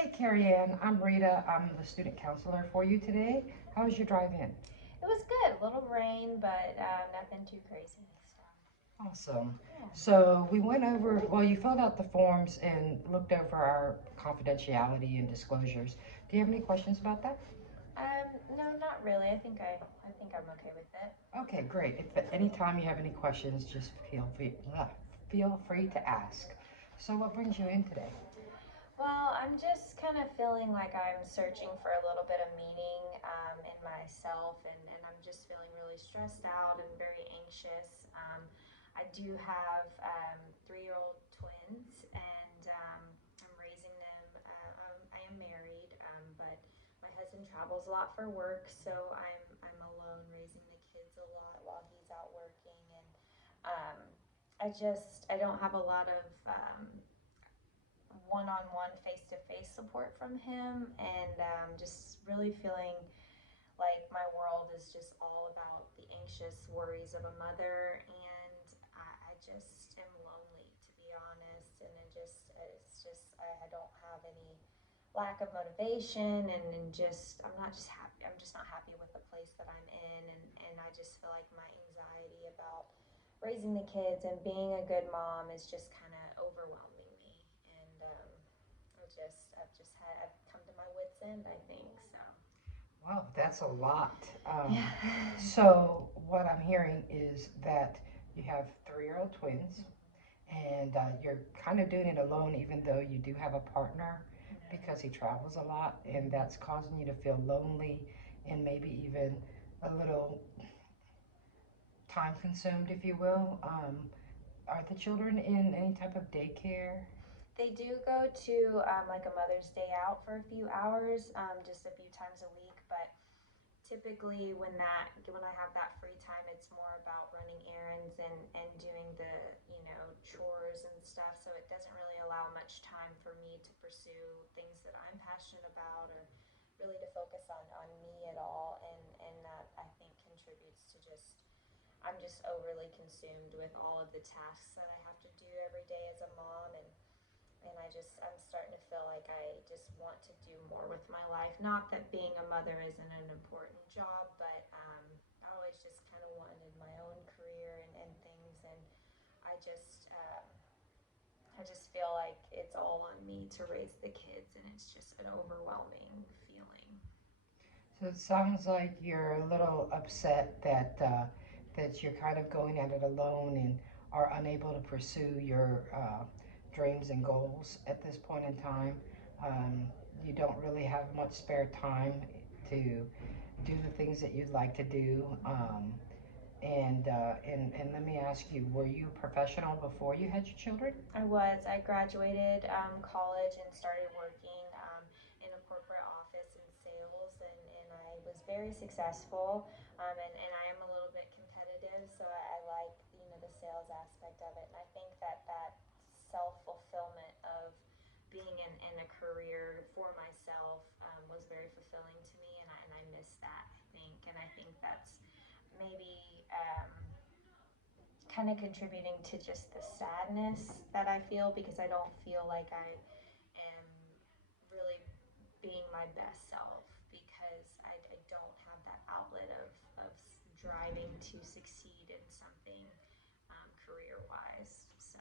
Hey, Carrie Ann, I'm Rita. I'm the student counselor for you today. How was your drive in? It was good. A little rain, but nothing too crazy. So, Awesome. yeah. So we went over, well, you filled out the forms and looked over our confidentiality and disclosures. Do you have any questions about that? No, not really. I think I'm okay with it. Okay, great. If at any time you have any questions, just feel free to ask. So what brings you in today? Well, I'm just kind of feeling like I'm searching for a little bit of meaning in myself, and I'm just feeling really stressed out and very anxious. I do have 3-year-old twins, and I'm raising them. I am married, but my husband travels a lot for work, so I'm alone raising the kids a lot while he's out working, and um, I don't have a lot of one-on-one face-to-face support from him, and just really feeling like my world is just all about the anxious worries of a mother, and I just am lonely, to be honest, and it's just I don't have any lack of motivation, and just I'm just not happy with the place that I'm in, and I just feel like my anxiety about raising the kids and being a good mom is just kind of overwhelming me, and I've come to my wits end, I think so. Wow, that's a lot. Yeah. So what I'm hearing is that you have 3-year-old twins, and you're kind of doing it alone, even though you do have a partner, because he travels a lot, and that's causing you to feel lonely and maybe even a little time consumed, if you will. Are the children in any type of daycare? They do go to like a Mother's Day out for a few hours, just a few times a week. But typically, when I have that free time, it's more about running errands and doing the chores and stuff. So it doesn't really allow much time for me to pursue things that I'm passionate about, or really to focus on me at all. And that I think contributes to just I'm just overly consumed with all of the tasks that I have to do every day as a mom, and I'm starting to feel like I just want to do more with my life. Not that being a mother isn't an important job, but I always just kind of wanted my own career and things, and I just um, I just feel like it's all on me to raise the kids, and it's just an overwhelming feeling. So it sounds like you're a little upset that you're kind of going at it alone and are unable to pursue your dreams and goals at this point in time. Um, you don't really have much spare time to do the things that you'd like to do. And let me ask you, were you a professional before you had your children? I graduated college and started working in a corporate office in sales, and I was very successful. And I am a little bit competitive, so I like the sales aspect of it. And I think that self fulfillment of being in a career for myself was very fulfilling to me, and I miss that. I think, and I think that's maybe. Kind of contributing to just the sadness that I feel, because I don't feel like I am really being my best self, because I don't have that outlet of driving to succeed in something career wise. So,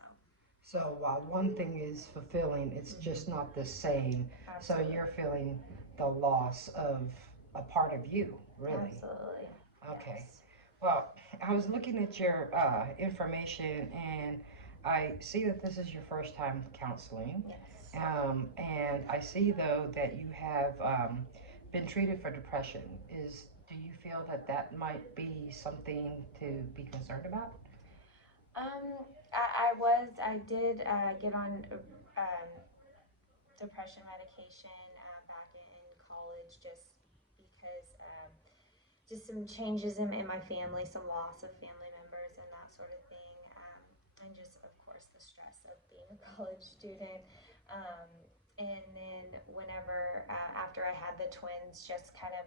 So while one thing is fulfilling, it's just not the same. So absolutely. you're feeling the loss of a part of you, really. Absolutely. Okay. Yes. Well, I was looking at your information and I see that this is your first time counseling. Yes. And I see though that you have been treated for depression. Do you feel that that might be something to be concerned about? I did get on um, depression medication back in college, just because just some changes in my family, some loss of family members, and that sort of thing, and just of course the stress of being a college student. Um, and then whenever after I had the twins, just kind of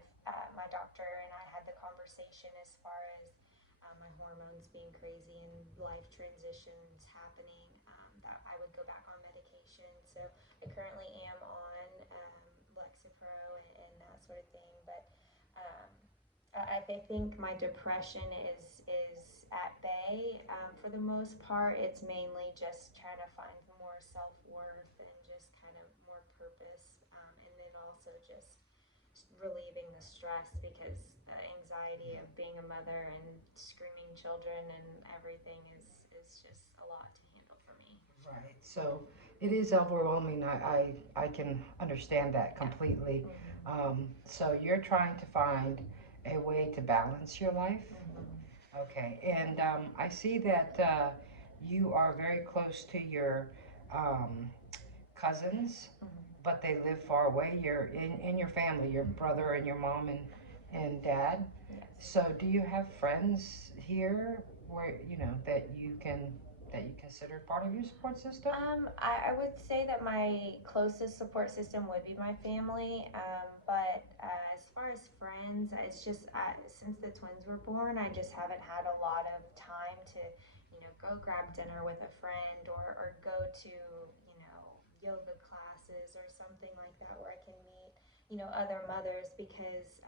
my doctor and I had the conversation as far as my hormones being crazy and life transitions happening, that I would go back on medication. So I currently am on sort of thing. But I think my depression is at bay. For the most part, it's mainly just trying to find more self worth and just kind of more purpose, and then also just relieving the stress because the anxiety of being a mother and screaming children and everything is just a lot to handle for me. Right. So it is overwhelming. I can understand that completely. So you're trying to find a way to balance your life. Okay. And I see that you are very close to your um, cousins, but they live far away. You're in your family, your brother and your mom and dad. Yes. So do you have friends here where that you consider part of your support system? I would say that my closest support system would be my family, but as far as friends, it's just since the twins were born, I just haven't had a lot of time to, go grab dinner with a friend or go to, yoga classes or something like that where I can meet, other mothers because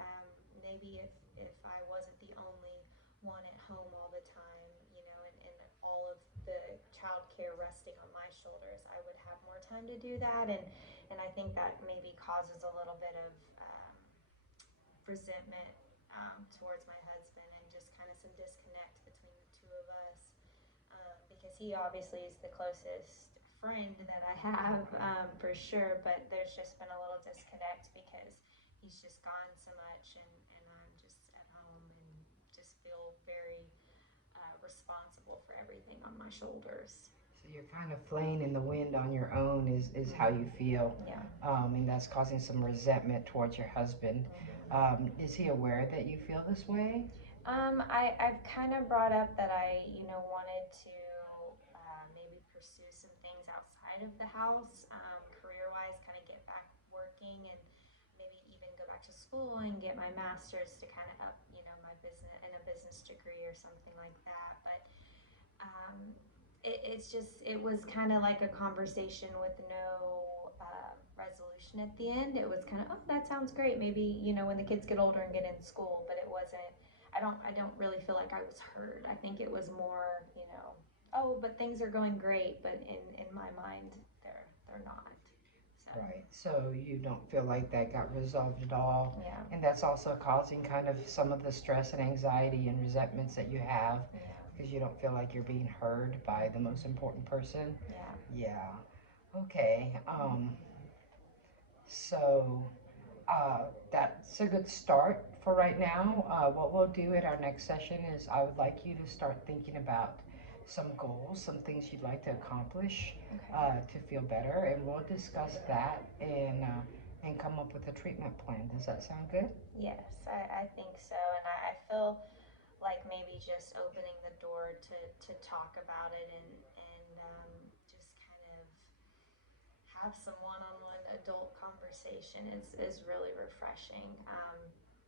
maybe if I wasn't the only one at home all the time, and all of the childcare resting on my shoulders, I would have more time to do that. And I think that maybe causes a little bit of resentment towards my husband and just kind of some disconnect between the two of us because he obviously is the closest friend that I have for sure, but there's just been a little disconnect because he's just gone so much and I'm just at home and just feel very responsible for everything on my shoulders. So you're kind of flaying in the wind on your own is how you feel. Yeah. And that's causing some resentment towards your husband. Is he aware that you feel this way? I've kind of brought up that I, wanted to maybe pursue some things outside of the house, career-wise, kind of get back working and maybe even go back to school and get my master's to kind of up, my business and a business degree or something like that. But it was kind of like a conversation with no resolution at the end. It was kind of, oh, that sounds great. Maybe, when the kids get older and get in school, but it wasn't, I don't really feel like I was heard. I think it was more, oh, but things are going great, but in my mind, they're not. So. Right. So you don't feel like that got resolved at all. Yeah. And that's also causing kind of some of the stress and anxiety and resentments that you have Yeah. because you don't feel like you're being heard by the most important person. Yeah. Yeah. Okay. So that's a good start for right now. What we'll do at our next session is I would like you to start thinking about some goals, some things you'd like to accomplish Okay. to feel better, and we'll discuss that and come up with a treatment plan. Does that sound good? Yes, I think so. And I feel like maybe just opening the door to talk about it and just kind of have some one-on-one adult conversation is really refreshing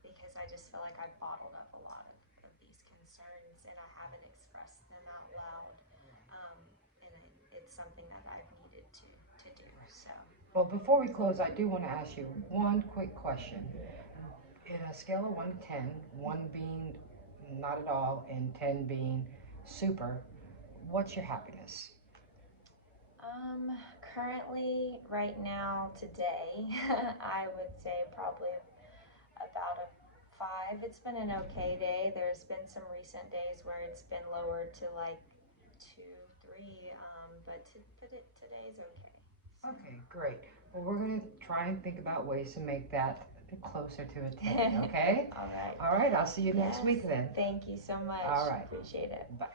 because I just feel like I've bottled up a lot of these concerns and I haven't expressed them out loud. Um, and it's something that I've needed to do. So, Well, before we close, I do want to ask you one quick question. In a scale of 1 to 10, 1 being not at all and 10 being super, what's your happiness? currently, right now, today, I would say probably about a 5. It's been an okay day. There's been some recent days where it's been lowered to like 2, 3, but today's okay. Okay, great. Well, we're going to try and think about ways to make that closer to a 10, okay? All right. All right, I'll see you Yes. next week then. Thank you so much. All right. Appreciate it. Bye.